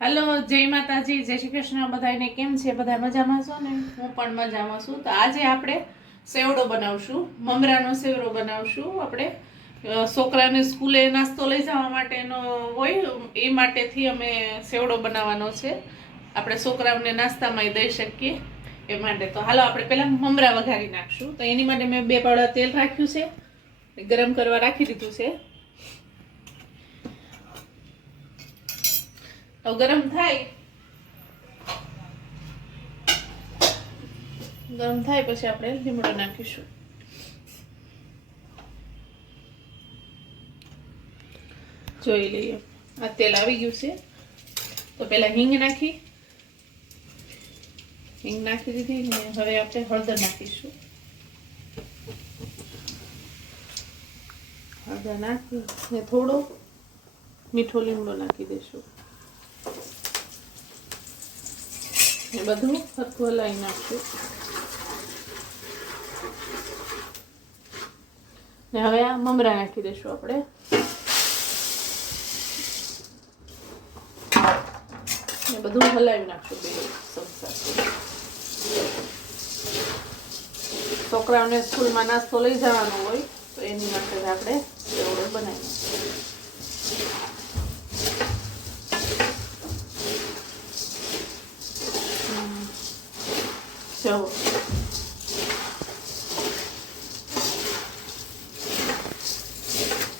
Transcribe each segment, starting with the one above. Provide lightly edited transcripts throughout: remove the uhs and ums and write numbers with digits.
Hello, જય માતાજી, જય શ્રી કૃષ્ણ. બધાને કેમ છે? બધા મજામાં છો ને? હું પણ મજામાં છું. તો આજે આપણે સેવડો બનાવશું, મમરાનો સેવડો બનાવશું. આપણે છોકરાને સ્કૂલે નાસ્તો લઈ જવા માટેનો હોય એ માટેથી અમે સેવડો બનાવવાનો છે. આપણે છોકરાઓને નાસ્તામાં દઈ શકીએ એ માટે. તો હાલો આપણે પહેલા મમરા વઘારી નાખશું. તો એની માટે મેં 2 પાવડા તેલ રાખ્યું છે, ગરમ કરવા રાખી દીધું છે. તો ગરમ થાય પછી આપણે લીમડો નાખીશું. જોઈ લઈએ, આ તેલ આવી ગયું છે. તો પેલા હિંગ નાખી દીધી ને હવે આપણે હળદર નાખીશું. હળદર નાખી ને થોડો મીઠો લીમડો નાખી દઈશું. એ બધું સરખું હલાવી નાખશું. ને હવે આ મમરા નાખી દઈશું આપણે. ને બધું હલાવી નાખશું 2 ચમચા. છોકરાઓને સ્કૂલમાં નાસ્તો લઈ જવાનો હોય તો એની માટે આપણે સેવડો બનાવીએ.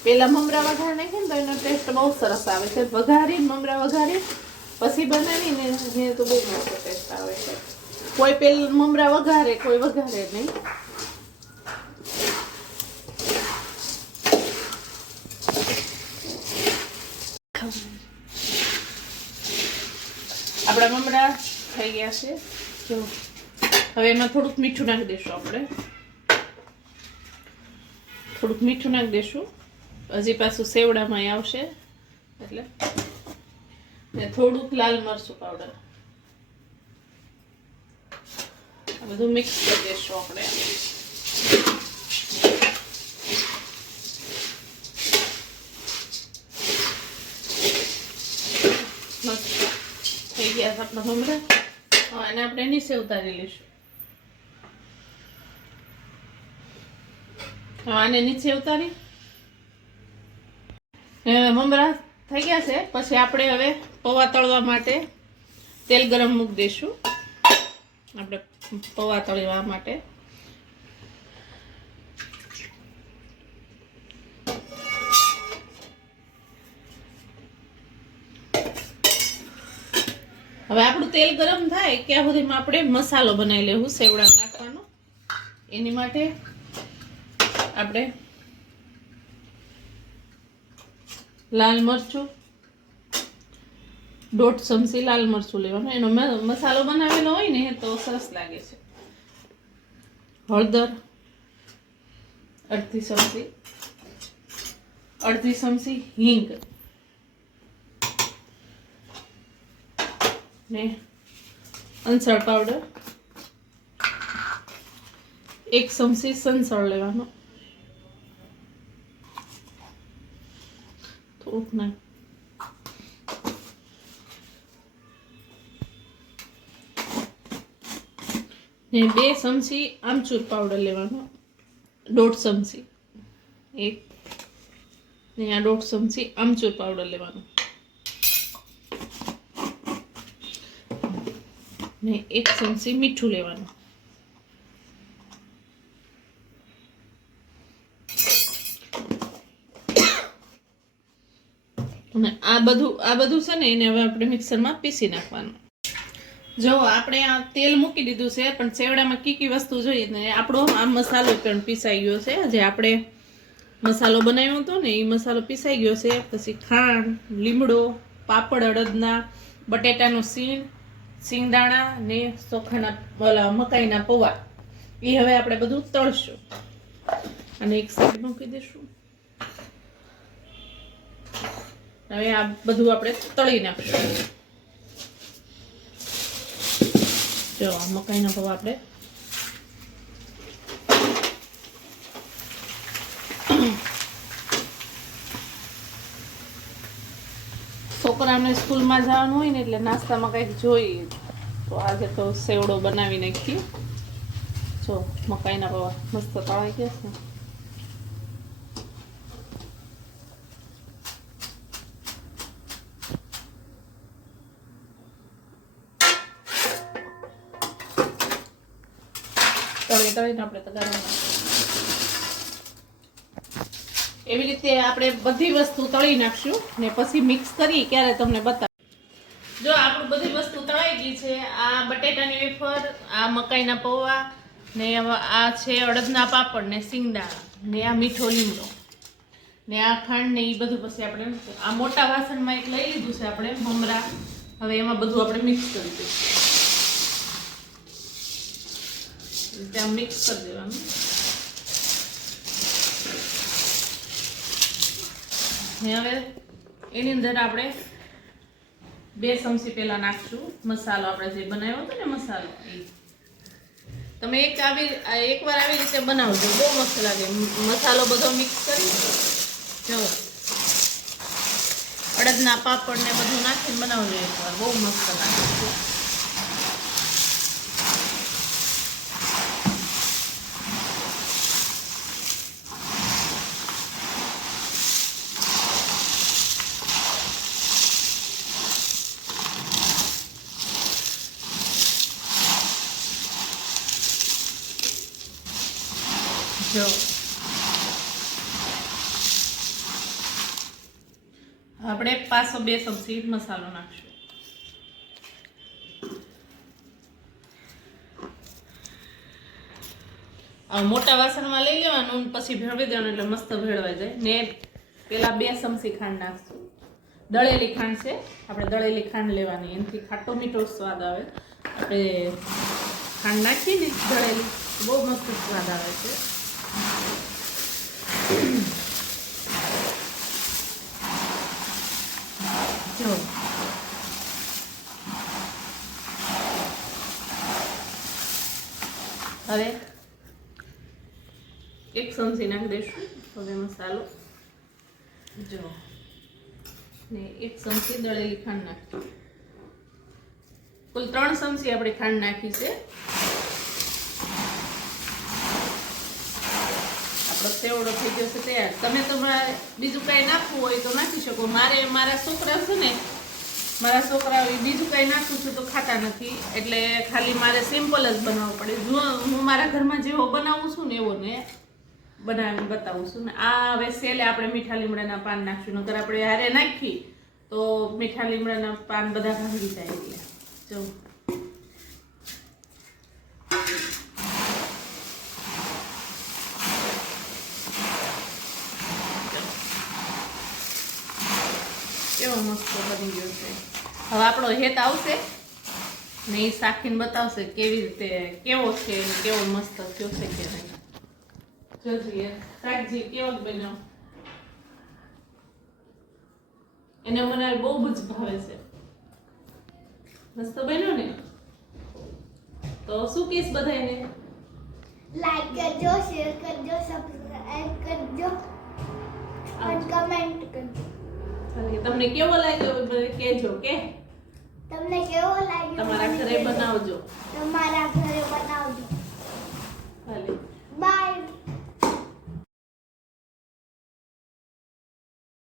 પેલા મમરા વઘાર નાખીને તો એનો ટેસ્ટ બહુ સરસ આવે છે. મમરા વઘારી પછી બનાવીને એને તો બહુ મસ્ત ટેસ્ટ આવે છે. કોઈ પેલા મમરા વઘારે, કોઈ વઘારે નહીં. આપણા મમરા થઈ ગયા છે. જો હવે એમાં થોડુંક મીઠું નાખી દઈશું. આપણે થોડુંક મીઠું નાખી દઈશું. હજી પાછું સેવડામાં આવશે એટલે. ને થોડુંક લાલ મરચું પાવડર. આ બધું મિક્સ કરી દઈશું આપણે. મસ્ત થઈ ગયા છે આપણા મમરા. અને આપણે નીચે ઉતારી લઈશું. આને નીચે ઉતારી મમરા થઈ ગયા છે. પછી આપણે હવે પૌવા તળવા માટે તેલ ગરમ મૂકી દઈશું. આપણે પૌવા તળવા માટે હવે આપણું તેલ ગરમ થાય ત્યાં સુધીમાં આપણે મસાલો બનાવી લેવું સેવડા નાખવાનો. એની માટે આપણે લાલ મરચું 1.5 ચમચી લાલ મરચું લેવાનું. એનો મસાલો બનાવેલો હોય ને તો સરસ લાગે છે. હળદર 1/2 ચમચી, હિંગ ને અંસળ પાવડર 1 ચમચી સંસળ લેવાનો. થોડુંક નાખ ને 2 ચમચી આમચૂર પાવડર લેવાનો. 1.5 ચમચી એક ને આ 1.5 ચમચી આમચૂર પાવડર લેવાનો. ને 1 ચમચી મીઠું લેવાનું. અને આ બધું છે ને એને હવે આપણે મિક્સરમાં પીસી નાખવાનું. જો આપણે આ તેલ મૂકી દીધું છે, પણ સેવડામાં કઈ વસ્તુ જોઈએ ને આપણો આ મસાલો પણ પીસાઈ ગયો છે. જે આપણે મસાલો બનાવ્યો હતો ને એ મસાલો પીસાઈ ગયો છે. પછી ખાંડ, લીમડો, પાપડ અડદના, બટેટાનું સિંગદાણા ને ચોખાના મકાઈના પૌવા એ હવે આપણે બધું તળશું. અને એક સાઈડ મૂકી દઈશું. હવે આ બધું આપણે તળી નાખશું. જો મકાઈના પૌવા આપણે છોકરાને સ્કૂલમાં જવાનું હોય ને એટલે નાસ્તામાં કંઈક જોઈએ, તો આજે તો સેવડો બનાવી નાખીએ. જો મકાઈના પૌવા મસ્ત તળાઈ ગયા છે. તળીને આપણે તગારવા એવી રીતે આપણે બધી વસ્તુ તળી નાખશું ને પછી મિક્સ કરી ક્યારે તમને બતાવ. જો આપણું બધી વસ્તુ તળાઈ ગઈ છે. આ બટેટાની વેફર, આ મકાઈના પૌવા ને આ છે અડદના પાપડ ને સિંગદાણા ને આ મીઠો લીમડો ને આ ખાંડ ને એ બધું પછી આપણે આ મોટા વાસણમાં એક લઈ લીધું છે આપણે મમરા. હવે એમાં બધું આપણે મિક્સ કરી દઈશું. ત્યાં મિક્સ કરી દેવાનું. ને હવે એની અંદર આપણે 2 ચમચી પહેલા નાખશું મસાલો, આપણે જે બનાવ્યો હતો ને મસાલો. એ તમે એકવાર આવી રીતે બનાવજો, બહુ મસ્ત લાગે. મસાલો બધો મિક્સ કરી જો અડદના પાપડ ને બધું નાખીને બનાવજો એકવાર, બહુ મસ્ત લાગે. જો આપણે પાછો 2 ચમચી મસાલો નાખશું. મોટા વાસણમાં લઈ લેવાનું, પછી ભેળવી દેવાનું એટલે મસ્ત ભેળવાઈ જાય. ને પેલા 2 ચમચી ખાંડ નાખશું. દળેલી ખાંડ છે, આપણે દળેલી ખાંડ લેવાની, એનાથી ખાટો મીઠો સ્વાદ આવે. આપણે ખાંડ નાખીએ ને દળેલી, બહુ મસ્ત સ્વાદ આવે છે. જો હવે 1 ચમચી નાખી દઈશું હવે મસાલો. જો ને 1 ચમચી દળેલી ખાંડ નાખી. કુલ 3 ચમચી આપણે ખાંડ નાખી છે. આપણો સેવડો થઈ ગયો છે તૈયાર. તમે તમારે બીજું કાંઈ નાખવું હોય તો નાખી શકો. મારા છોકરા છે ને, મારા છોકરાઓ બીજું કાંઈ નાખું છું તો ખાતા નથી, એટલે ખાલી મારે સિમ્પલ જ બનાવવું પડે. જો હું મારા ઘરમાં જેવો બનાવું છું ને એવો ને બનાવીને બતાવું છું. ને આ હવે સેલે આપણે મીઠા લીમડાના પાન નાખશું, નકર આપણે હારે નાખી તો મીઠા લીમડાના પાન બધા ભાંગી જાય. એટલે જો કેવો મસ્ત બની ગયો છે. હવે આપણો હેત આવશે ને એ શાખીને બતાવશે કેવી રીતે કેવો છે ને કેવો મસ્ત થયો છે કે નહીં. જોજે શાકજી કેવો બન્યો. એને મને બહુ જ ભાવે છે. મસ્ત બન્યો ને. તો શું કહીશ બધાને? લાઈક કરજો, શેર કરજો, સબસ્ક્રાઇબ કરજો અને કમેન્ટ કરજો. તમને કેવો લાગ્યો મને કહેજો. કે તમને કેવો લાગ્યો તમારા ઘરે બનાવજો. તમારા ઘરે બનાવજો.